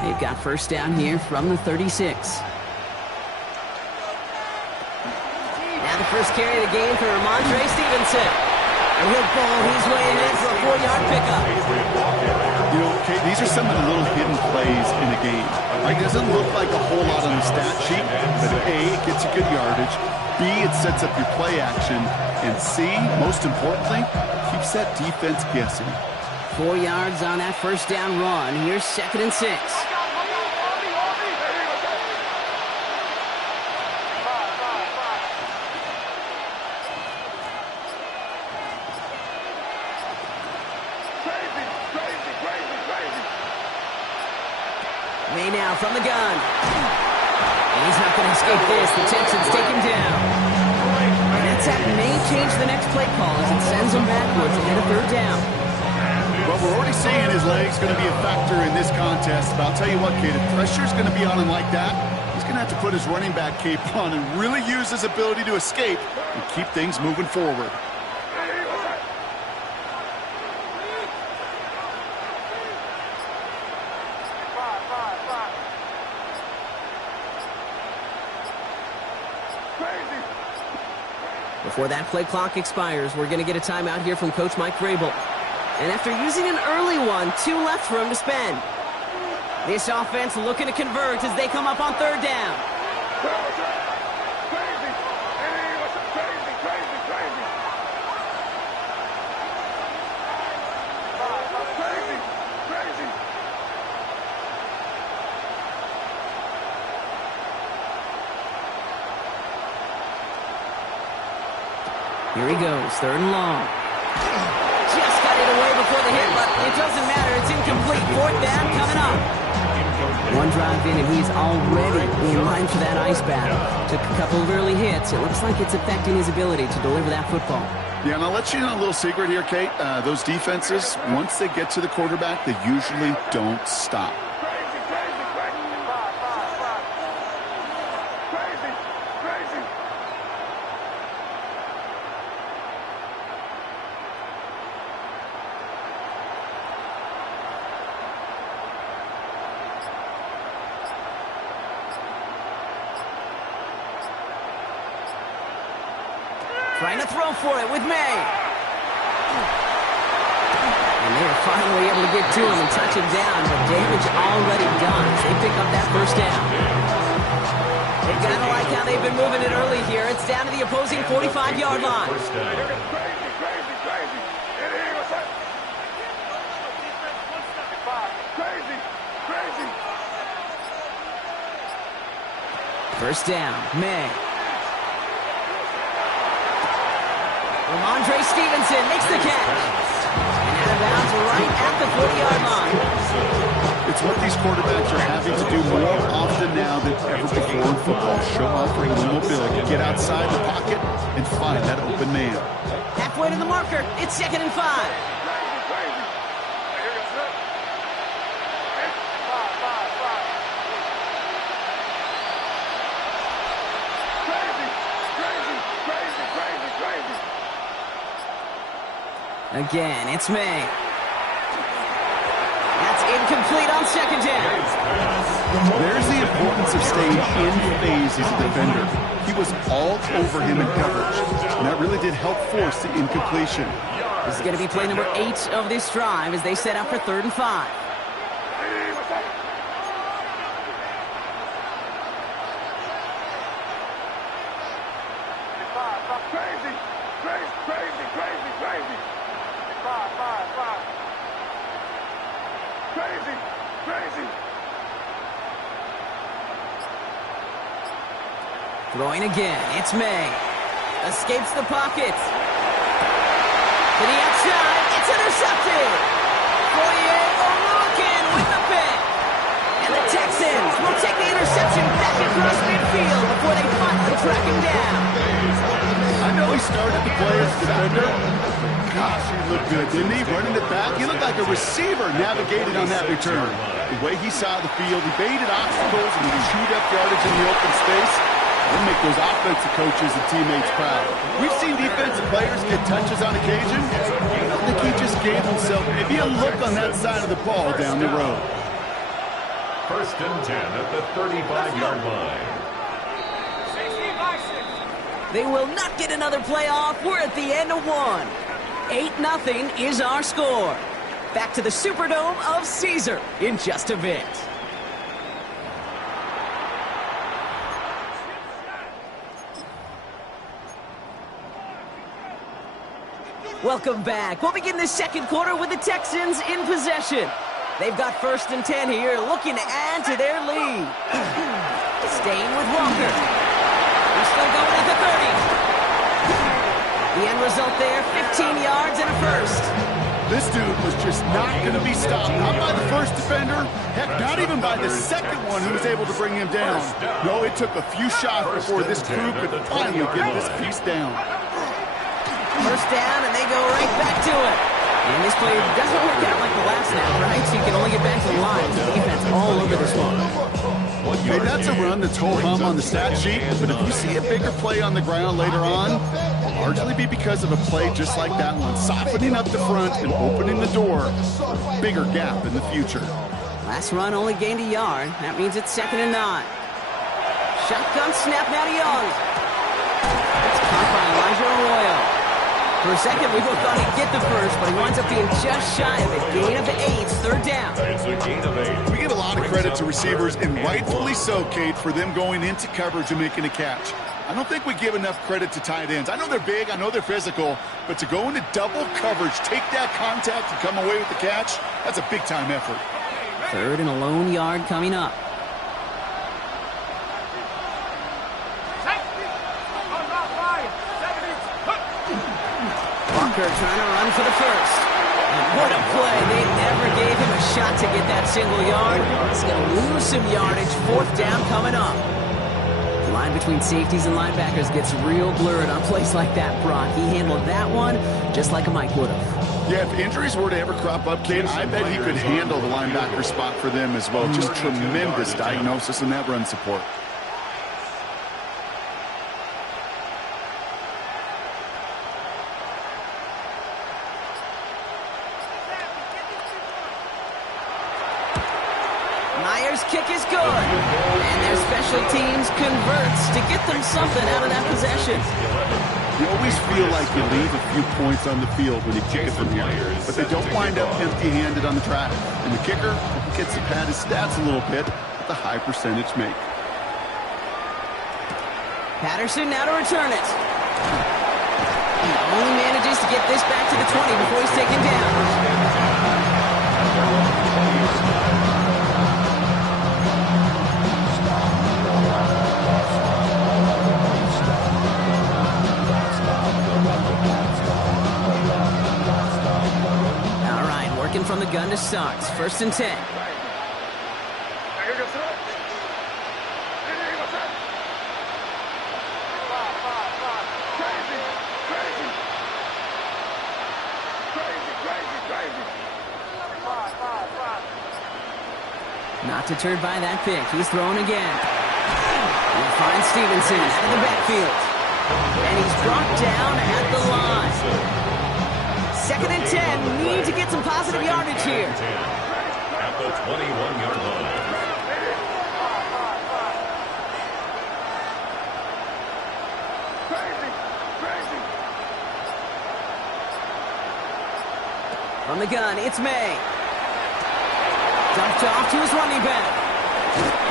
They've got first down here from the 36. Now the first carry of the game for Rhamondre Stevenson. And he'll pull his way in for a 4-yard pickup. You know, okay, these are some of the little hidden plays in the game. It doesn't look like a whole lot on the stat sheet, but A, it gets you good yardage. B, it sets up your play action. And C, most importantly, keeps that defense guessing. 4 yards on that first down run. Here's 2nd and 6. May now from the gun. And he's not going to escape this. The Texans take him down. And that sack may change the next play call as it sends him backwards and a 3rd down. Well, we're already seeing his legs going to be a factor in this contest. But I'll tell you what, kid, if pressure's going to be on him like that, he's going to have to put his running back cape on and really use his ability to escape and keep things moving forward. Before that play clock expires, we're going to get a timeout here from Coach Mike Vrabel. And after using an early one, 2 left for him to spend. This offense looking to convert as they come up on 3rd down. Here he goes, 3rd and long. Just got it away before the hit, but it doesn't matter. It's incomplete. 4th down coming up. One drive in, and he's already in line for that ice battle. Took a couple of early hits. It looks like it's affecting his ability to deliver that football. Yeah, and I'll let you know a little secret here, Kate. Those defenses, once they get to the quarterback, they usually don't stop. Trying to throw for it with May. And they are finally able to get to him and touch him down, but damage already done as they pick up that first down. They kind of like how they've been moving it early here. It's down to the opposing 45-yard line. First down, May. Rhamondre Stevenson makes the catch. And out of bounds right at the 40-yard line. It's what these quarterbacks are having to do more often now than ever before in football. Show off their mobility, get outside the pocket, and find that open man. Halfway to the marker, it's 2nd and 5. Again, it's May. That's incomplete on 2nd down. There's the importance of staying in phase as a defender. He was all over him in coverage, and that really did help force the incompletion. This is going to be play number 8 of this drive as they set up for 3rd and 5. Throwing again, it's May. Escapes the pocket. To the outside, it's intercepted. 48, Oluwakin with the pick. And the Texans will take the interception back across midfield before they finally track him down. I know he started to play as a defender. Gosh, he looked good, didn't he? Running it back. He looked like a receiver navigated on that return. The way he saw the field, he baited obstacles and he chewed up yardage in the open space. We'll make those offensive coaches and teammates proud. We've seen defensive players get touches on occasion. I think he just gave himself maybe a look on that side of the ball down the road. First and 10 at the 35-yard line. They will not get another playoff. We're at the end of one. 8-0 is our score. Back to the Superdome of Caesar in just a bit. Welcome back. We'll begin the second quarter with the Texans in possession. They've got first and 10 here, looking to add to their lead. Staying with Walker. They're still going at the 30. The end result there, 15 yards and a first. This dude was just not going to be stopped. Not by the first defender. Heck, not even by the second one who was able to bring him down. No, it took a few shots before this crew could finally get this piece down. First down, and they go right back to it. And this play doesn't work out like the last now, right? So you can only get back to the line. The defense all over this one. Hey, that's a run that's ho-hum on the stat sheet, but if you see a bigger play on the ground later on, it'll largely be because of a play just like that one, softening up the front and opening the door. Bigger gap in the future. Last run only gained a yard. That means it's 2nd and 9. Shotgun snap now to Young. It's caught by Elijah Arroyo. For a second, we both thought he'd get the first, but he winds up being just shy of it. Gain of 8, third down. It's a gain of 8. We give a lot of credit to receivers, and rightfully so, Kate, for them going into coverage and making a catch. I don't think we give enough credit to tight ends. I know they're big, I know they're physical, but to go into double coverage, take that contact, and come away with the catch, that's a big-time effort. Third and a lone yard coming up. Walker trying to run for the first. And what a play. They never gave him a shot to get that single yard. He's going to lose some yardage. 4th down coming up. The line between safeties and linebackers gets real blurred on plays like that, Brock. He handled that one just like a Mike would have. Yeah, if injuries were to ever crop up, Kate, I bet he could handle the linebacker spot for them as well. Just tremendous diagnosis in that run support. Myers' kick is good. And their special teams converts to get them something out of that possession. You always feel like you leave a few points on the field when you kick it from here, but they don't wind up empty-handed on the track. And the kicker gets to pad his stats a little bit with the high percentage make. Patterson now to return it. He only manages to get this back to the 20 before he's taken down. From the gun to start. 1st and 10. Not deterred by that pick. He's throwing again. He'll find Stevenson out of the backfield. And he's brought down at the line. 2nd and 10. Need to get some positive yardage here. At the 21-yard line. From the gun, it's May. Dumped off to his running back.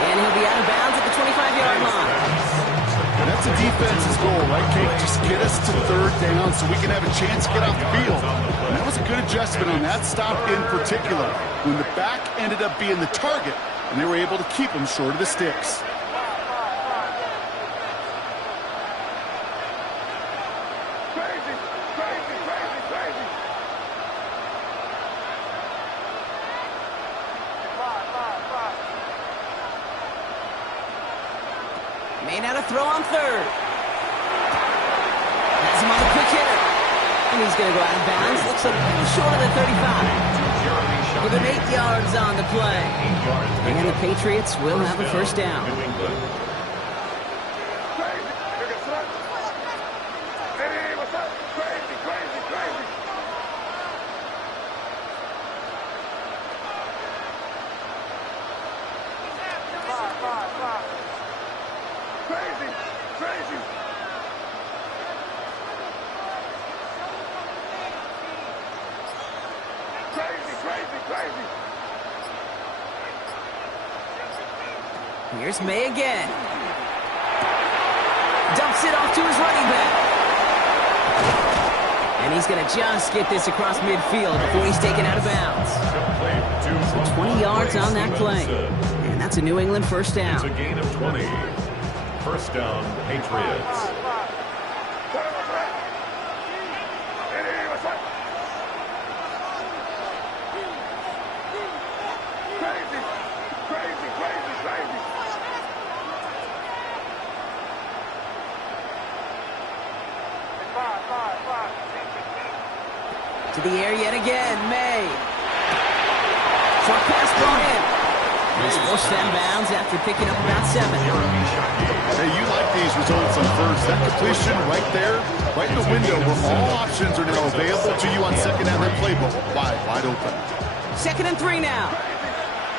And he'll be out of bounds at the 25-yard line. And that's a defense's goal, right, Kate? Just get us to 3rd down so we can have a chance to get off the field. And that was a good adjustment on that stop in particular, when the back ended up being the target, and they were able to keep him short of the sticks. May not have throw on 3rd. Has him on the quick hitter. And he's going to go out of bounds. Looks a little short of the 35. With him 8 yards on the play. And the Patriots will have a first down. Crazy, crazy. Crazy, crazy, crazy. Here's May again. Dumps it off to his running back. And he's going to just get this across midfield before he's taken out of bounds. So 20 yards on that play. And that's a New England first down. It's a gain of 20. First down, Patriots. Crazy, crazy, crazy, crazy. Five. To the air yet again, May. Short pass brought in. He's forced out of bounds after picking up about 7. Hey, you like these results on first. That completion right there, right in the window where all options are now available to you on second down. That playbook wide open. 2nd and 3 now.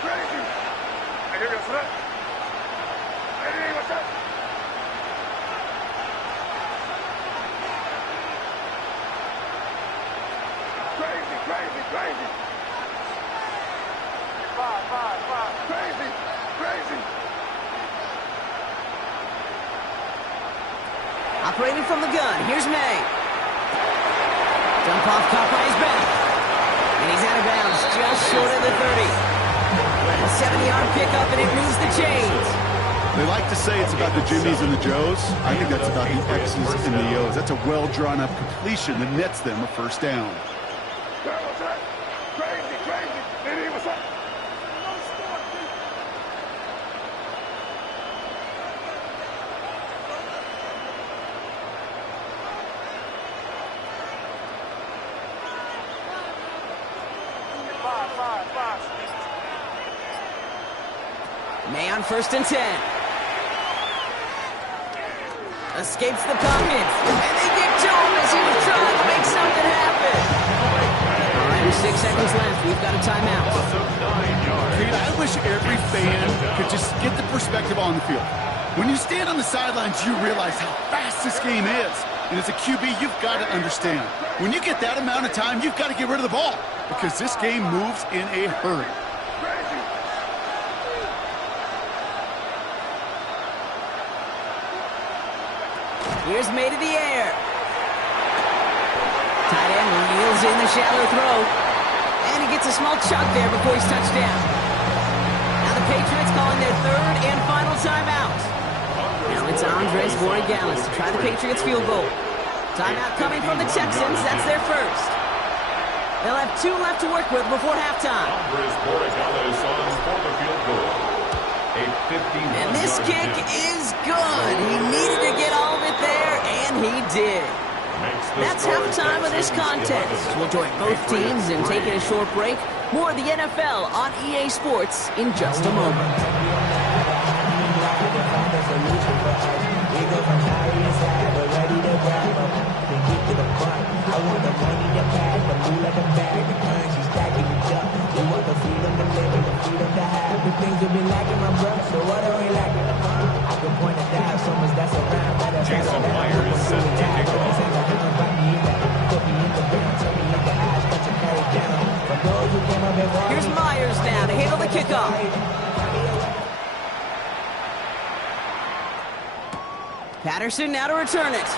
Crazy. Crazy. Five. Crazy. Operating from the gun, here's May. Dump off caught by his back. And he's out of bounds just short of the 30. A 7-yard pickup and it moves the chains. They like to say it's about the Jimmies and the Joes. I think that's about the X's and the O's. That's a well-drawn-up completion that nets them a first down. May on 1st and 10. Escapes the pocket. And they get to him as he was trying to make something happen. All right, with 6 seconds left. We've got a timeout. Dude, I wish every fan could just get the perspective on the field. When you stand on the sidelines, you realize how fast this game is. And as a QB, you've got to understand. When you get that amount of time, you've got to get rid of the ball. Because this game moves in a hurry. Here's May to the air. Tight end reels in the shallow throw. And he gets a small chunk there before he's touched down. Now the Patriots calling their 3rd and final timeout. Now it's Andres Borregales to try the Patriots field goal. Timeout coming from the Texans. That's their first. They'll have 2 left to work with before halftime. Andres Borregales on for the field goal. And this kick is good. He needed to get all of it there, and he did. That's halftime of this contest. We'll join both teams in taking a short break. More of the NFL on EA Sports in just a moment. Jason Myers set to kick off. Here's Myers now to handle the kickoff. Patterson now to return it.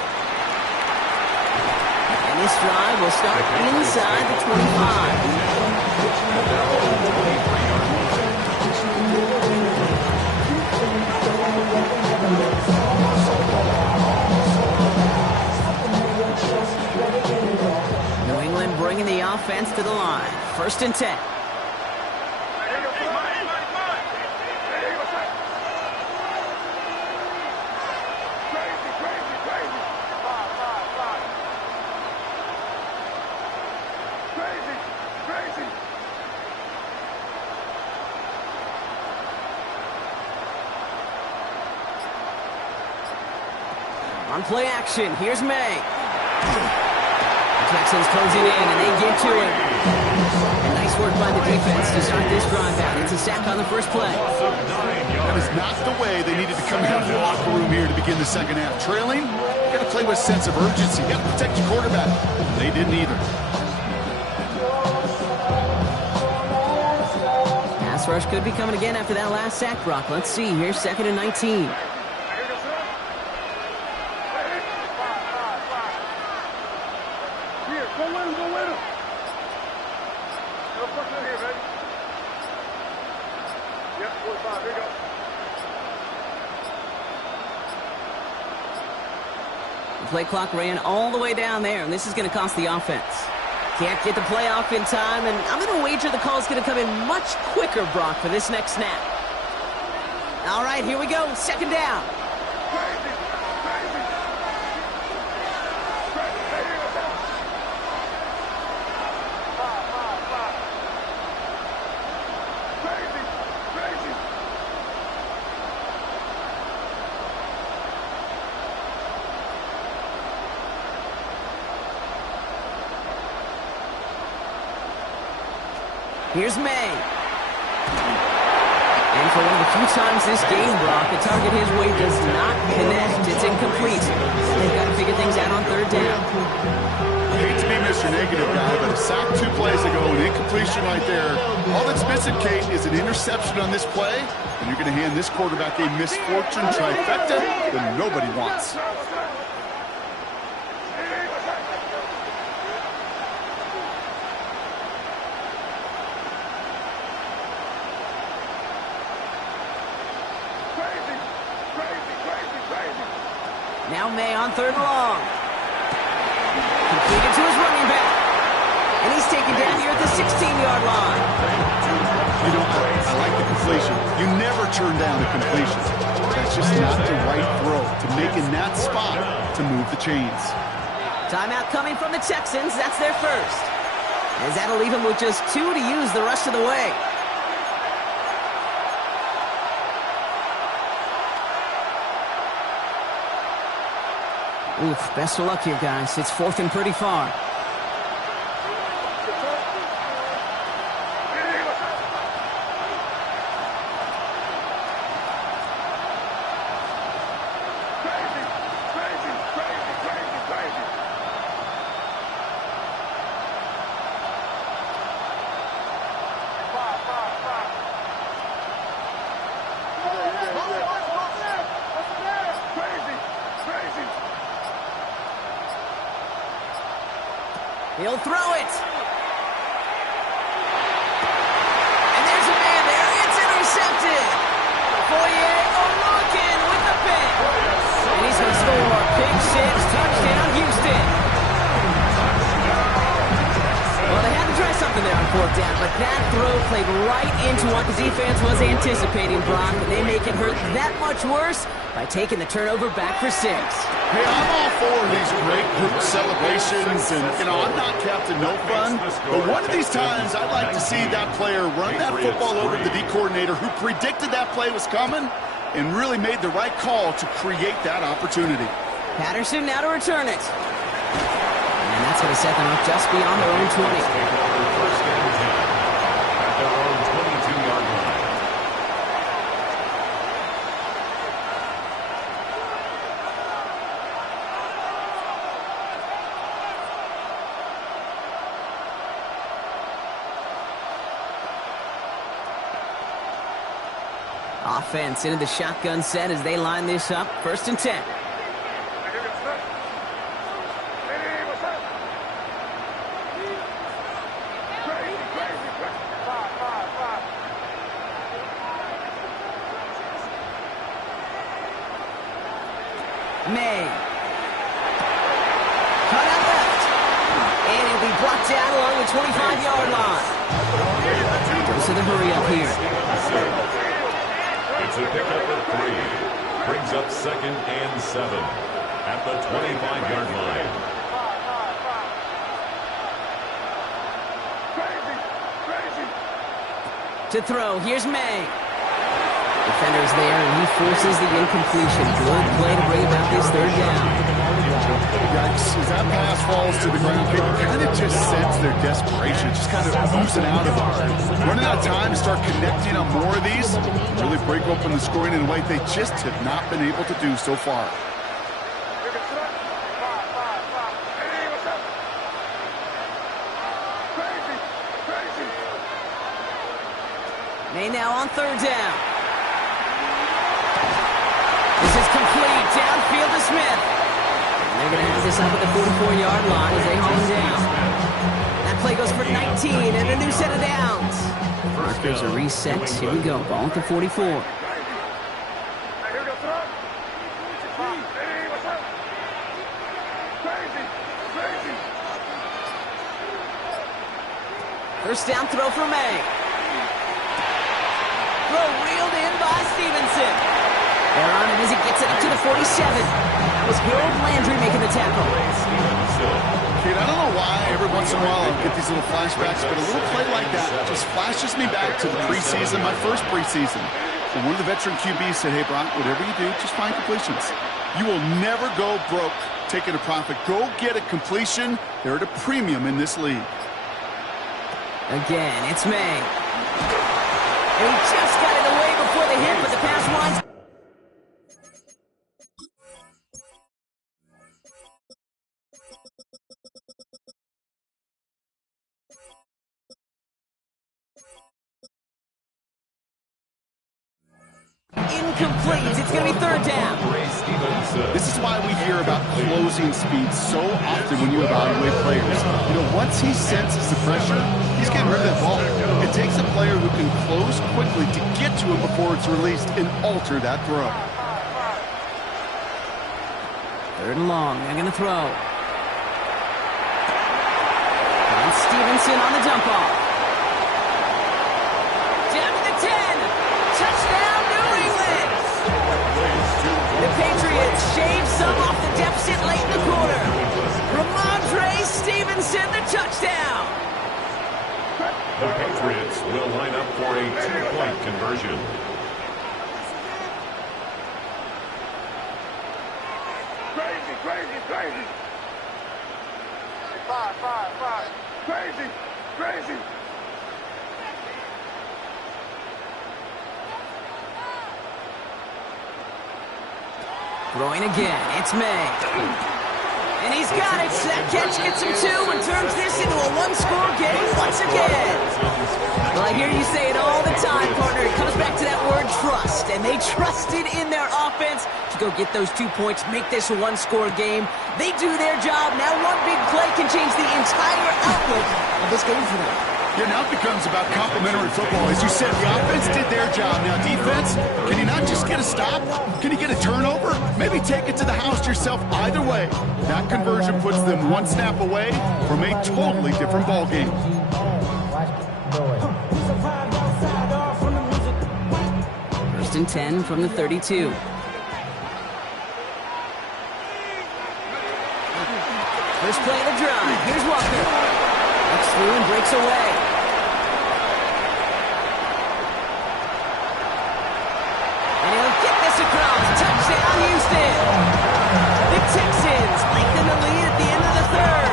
And this drive will start inside the 25. New England bringing the offense to the line. 1st and 10. On play action, here's May. The Texans closing in, and they get to it. And nice work by the defense to start this drive out. It's a sack on the first play. That is not the way they needed to come out of the locker room here to begin the second half. Trailing, you got to play with a sense of urgency. You got to protect your quarterback. They didn't either. Pass rush could be coming again after that last sack, Brock. Let's see here, 2nd and 19. Go with him, go with him. No fucking in here, baby. Yep, 45, here you go. The play clock ran all the way down there, and this is going to cost the offense. Can't get the play off in time, and I'm going to wager the call is going to come in much quicker, Brock, for this next snap. All right, here we go, 2nd down. Crazy, crazy. Crazy, hey, here we go. Five. Crazy, crazy. Here's May. And for one of the few times this game, Brock, a target his way does not connect. It's incomplete. They've got to figure things out on 3rd down. I hate to be Mr. Negative guy, but a sack 2 plays ago, an incompletion right there. All that's missing, Kate, is an interception on this play, and you're going to hand this quarterback a misfortune trifecta that nobody wants. Now May on 3rd and long. Completed to his running back. And he's taken down here at the 16-yard line. You know, I like the completion. You never turn down a completion. That's just not the right throw to make in that spot to move the chains. Timeout coming from the Texans. That's their first. As that'll leave him with just 2 to use the rest of the way. Oof, best of luck here, guys. It's 4th and pretty far. He'll throw it. And there's a man there. It's intercepted. Foye Oluokun with the pick. And he's going to score. Pick 6, touchdown, Houston. Well, they had to try something there on 4th down, but that throw played right into what the defense was anticipating, Brock, and they make it hurt that much worse by taking the turnover back for 6. Hey, I'm all for these great group celebrations, and, you know, I'm not Captain No Fun, but one of these times I'd like to see that player run that football over to the D coordinator who predicted that play was coming and really made the right call to create that opportunity. Patterson now to return it. And that's going to set them up just beyond their own 20. First and 10 at their own 22-yard line. Offense into the shotgun set as they line this up. 1st and 10. May. Cut out left. And it'll be brought down along the 25-yard line. Goes to the hurry up here. It's a pickup of 3. Brings up 2nd and 7 at the 25-yard line. To throw, here's May. Defender's there, and he forces the incompletion. Good play to bring about this 3rd down. Yikes, as that pass falls to the ground, you kind of just sense their desperation, just kind of oozing out of it. Running out of time to start connecting on more of these, really break open the scoring in a way they just have not been able to do so far. May now on third down. This is complete. Downfield to Smith. And they're going to have this up at the 44-yard line as they haul him down. That play goes for 19 and a new set of downs. Markers are reset. Here we go. Ball at the 44. First down throw for May. Throw reeled in by Stevenson. They're on him as he gets it up to the 47. That was Harold Landry making the tackle. Kid, I don't know why every once in a while I get these little flashbacks, but a little play like that just flashes me back to the preseason, my first preseason. And one of the veteran QBs said, hey, Brock, whatever you do, just find completions. You will never go broke taking a profit. Go get a completion. They're at a premium in this league. Again, it's May. And he just got it away before the hit, but the pass winds. Incomplete. It's going to be third down. This is why we hear about closing speed so often when you evaluate players. You know, once he senses the pressure, he's getting rid of that ball. It takes a player who can close quickly to get to him before it's released and alter that throw. Third and long. They're going to throw. And Stevenson on the dump off. Down to the 10. Touchdown, New England. The Patriots shave some off the deficit late in the quarter. Ramondre Stevenson, the touchdown. The Patriots will line up for a two-point conversion. Crazy, crazy, crazy. Five. Crazy, crazy. Throwing again, it's May. And he's got it. That catch gets him two and turns this into a one-score game once again. Well, I hear you say it all the time, partner. It comes back to that word trust. And they trusted in their offense to go get those 2 points, make this a one-score game. They do their job. Now one big play can change the entire outlook of this game for them. Yeah, now it becomes about complementary football. As you said, the offense did their job. Now defense, can you not just get a stop? Can you get a turnover? Maybe take it to the house yourself. Either way, that conversion puts them one snap away from a totally different ball game. First and 10 from the 32. First play of the drive. Here's Walker. Looks through and breaks away. And he'll get this across. Touchdown, Houston. The Texans lengthen the lead at the end of the third.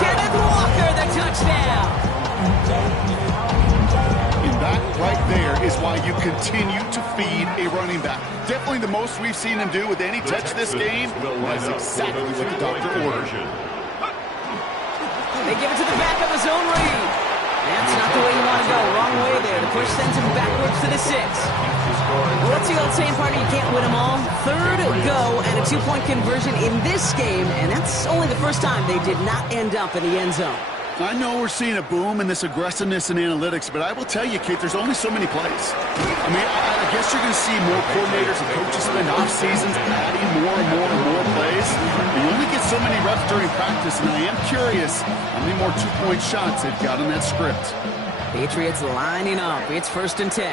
Kenneth Walker, the touchdown. And that right there is why you continue to feed a running back. Definitely the most we've seen him do with any touch this game. That's exactly what the doctor ordered. They give it to the back of his own read. That's not the way you want to go. Wrong way there. The push sends him backwards to the 6. Well, what's the old saying, partner? You can't win them all. Third go and a 2-point conversion in this game, and that's only the first time they did not end up in the end zone. I know we're seeing a boom in this aggressiveness in analytics, but I will tell you, Kate, there's only so many plays. I mean, I guess you're going to see more coordinators and coaches spend off seasons adding more and more plays. But you only get so many reps during practice, and I am curious how many more 2-point shots they've got in that script. Patriots lining up. It's first and 10.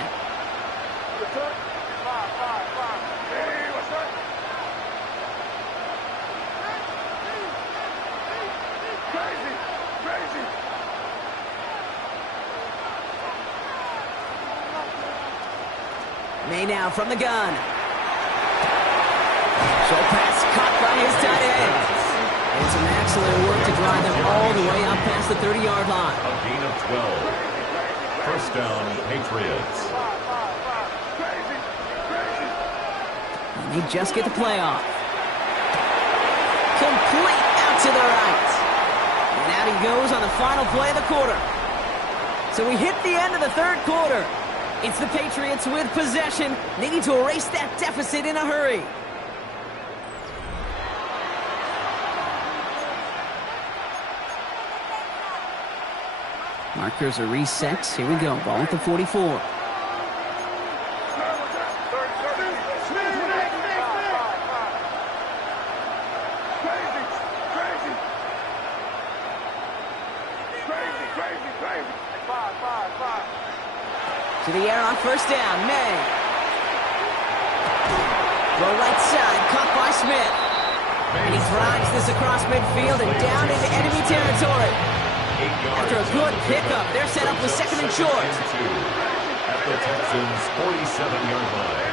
May now from the gun. Short pass caught by his tight end. And some excellent work to drive them all the way up past the 30-yard line. A gain of 12. First down, Patriots. And they just get the play off. Complete out to the right. And out he goes on the final play of the quarter. So we hit the end of the third quarter. It's the Patriots with possession, needing to erase that deficit in a hurry. Markers are reset. Here we go. Ball at the 44. To the air on first down, May. Throw right side, caught by Smith. And he drives this across midfield and down into enemy territory. After a good pickup, they're set up with second and short. At the Texans' 47-yard line.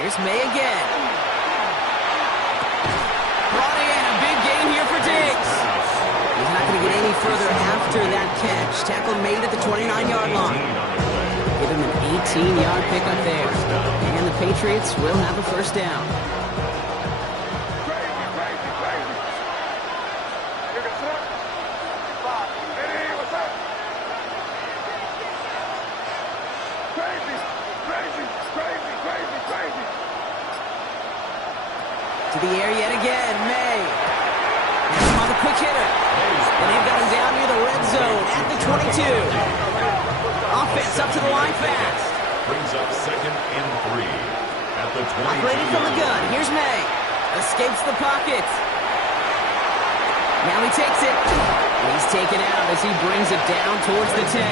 Here's May again. Brought in a big gain here for Diggs. He's not going to get any further after that catch. Tackle made at the 29-yard line. Give him an 18-yard pickup there. And the Patriots will have a first down. To the air yet again, May. Has him on the quick hitter. And they've got him down near the red zone at the 22. Offense up to the line fast. Brings up second and 3. At the 22. Operating from the gun. Here's May. Escapes the pocket. Now he takes it. He's taken out as he brings it down towards the 10.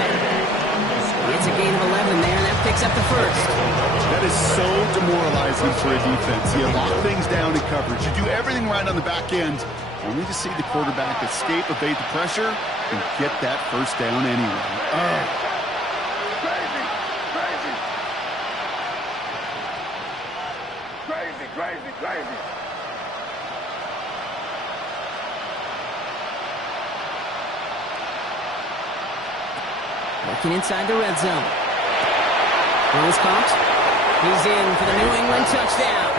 It's a gain of 11 there, and that picks up the first. That is so demoralizing for a defense. You lock things down in coverage. You do everything right on the back end, only to see the quarterback escape, evade the pressure, and get that first down anyway. Crazy. Working inside the red zone. Willis caught. He's in for the New England touchdown.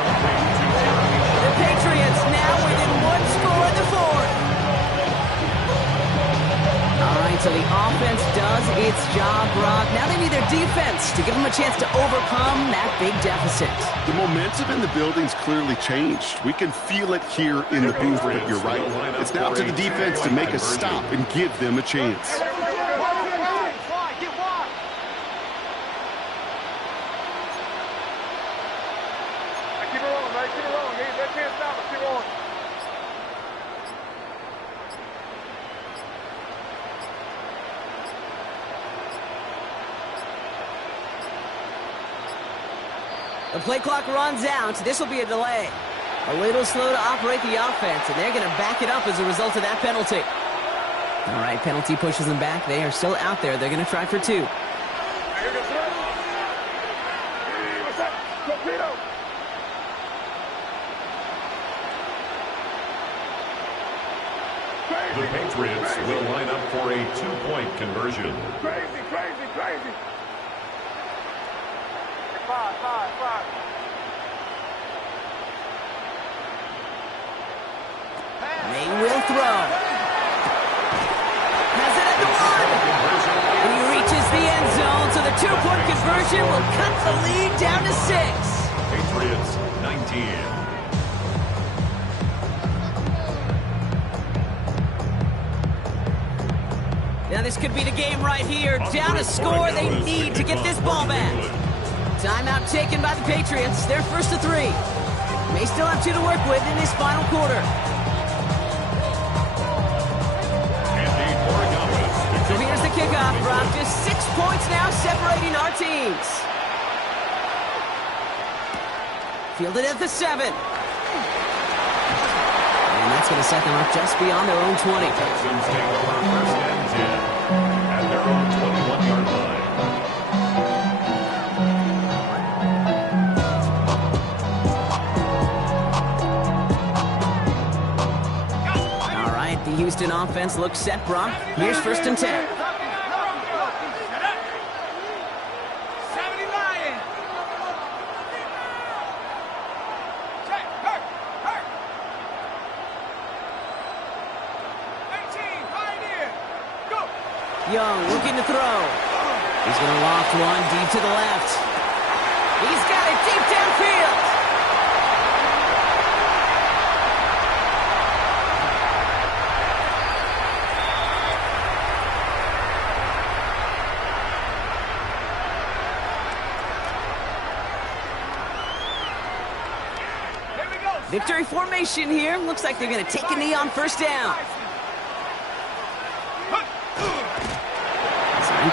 The Patriots now within one score in the fourth. All right, so the offense does its job, Brock. Now they need their defense to give them a chance to overcome that big deficit. The momentum in the building's clearly changed. We can feel it here in the booth, but you're right. It's now up to the defense to make a stop and give them a chance. The play clock runs out. This will be a delay. A little slow to operate the offense, and they're going to back it up as a result of that penalty. All right, penalty pushes them back. They are still out there. They're going to try for 2. The Patriots will line up for a 2-point conversion. Crazy. Five. They will throw. Has it at the 1. And he reaches the end zone, so the 2-point conversion will cut the lead down to 6. Patriots 19. Now this could be the game right here. Down a score, they need to get this ball back. Timeout taken by the Patriots. They're first to 3. May still have 2 to work with in this final quarter. So here's the kickoff, Rob. Just 6 points now separating our teams. Fielded at the 7. And That's going to set them up just beyond their own 20. Texans take over first and 10 at their own 21-yard line. All right, the Houston offense looks set, Brock. Here's first and 10. Young looking to throw. He's going to loft one deep to the left. He's got it deep downfield. Victory formation here. Looks like they're going to take a knee on first down.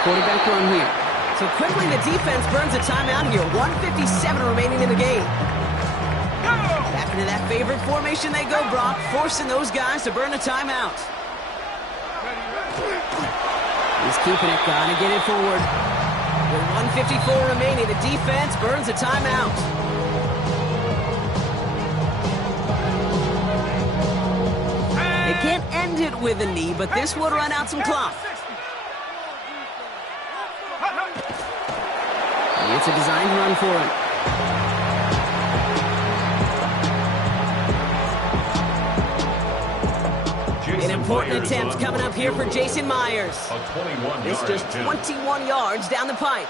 Quarterback run here. So quickly the defense burns a timeout here. 1:57 remaining in the game. Back into that favorite formation they go, Brock, forcing those guys to burn a timeout. He's keeping it, gotta get it forward. With 1:54 remaining, the defense burns a timeout. They can't end it with a knee, but this would run out some clock. It's a designed run for him. An important attempt coming up here for Jason Myers. It's just 21 yards down the pipe.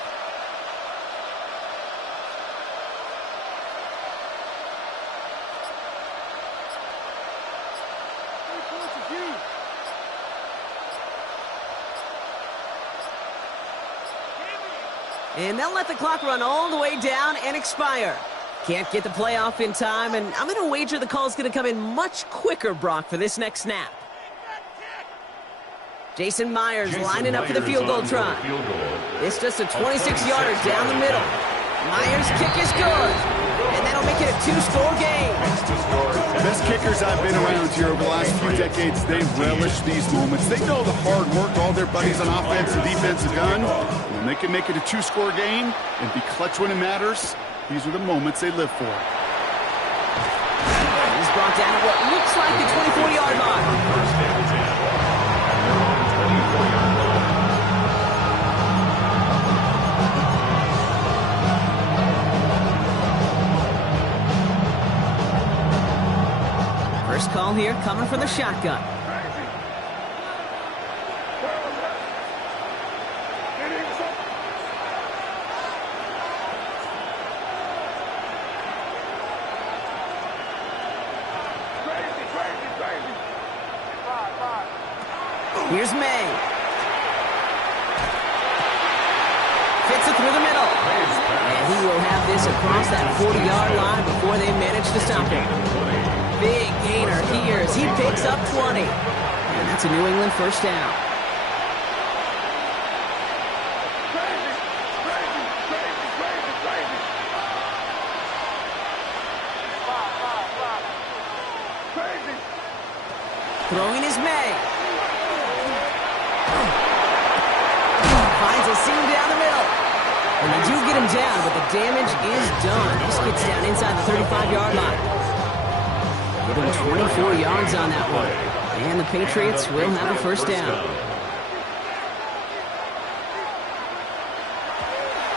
And they'll let the clock run all the way down and expire. Can't get the play off in time, and I'm going to wager the call is going to come in much quicker, Brock, for this next snap. Jason Myers lining up for the field goal try. It's just a 26-yarder down the middle. Myers' kick is good, and that'll make it a two-score game. The best kickers I've been around here over the last few decades, they relish these moments. They know the hard work all their buddies on offense and defense have done. When they can make it a two-score game and be clutch when it matters, these are the moments they live for. He's brought down at what looks like the 24-yard line. First and 10 at their own 24-yard line. First call here coming from the shotgun. Here's May. Fits it through the middle. And he will have this across that 40-yard line before they manage to stop him. Big gainer here as he picks up 20. And that's a New England first down. Throwing is May. Finds a seam down the middle. And they do get him down, but the damage is done. This gets down inside the 35-yard line. Give him 24 yards on that one. And the Patriots will have a first down.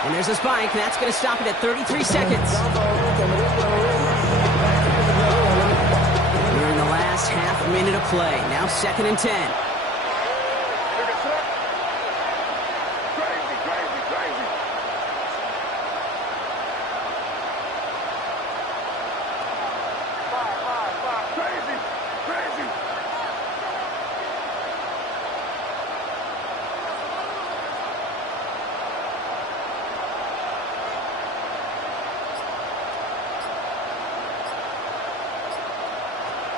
And there's a spike. That's going to stop it at 33 seconds. We're in the last half minute of play. Now 2nd and 10.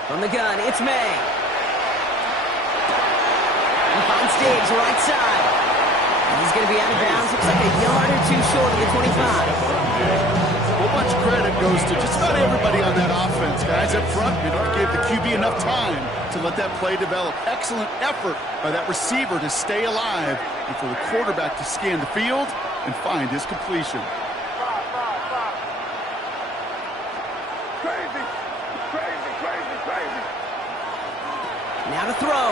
From the gun, it's May. He finds Diggs right side. And he's going to be out of bounds. Looks like a yard or two short of the 25. much credit goes to just about everybody on that offense. Guys up front, they don't give the QB enough time to let that play develop. Excellent effort by that receiver to stay alive and for the quarterback to scan the field and find his completion. Crazy. Crazy, crazy, crazy. Now to throw.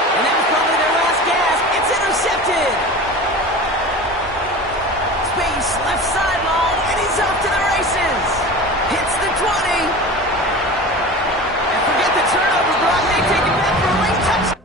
And that was probably their last gasp. It's intercepted. Space, left sideline, and he's off to the races. Hits the 20. And forget the turnover, Brock. They take it back for a late touchdown.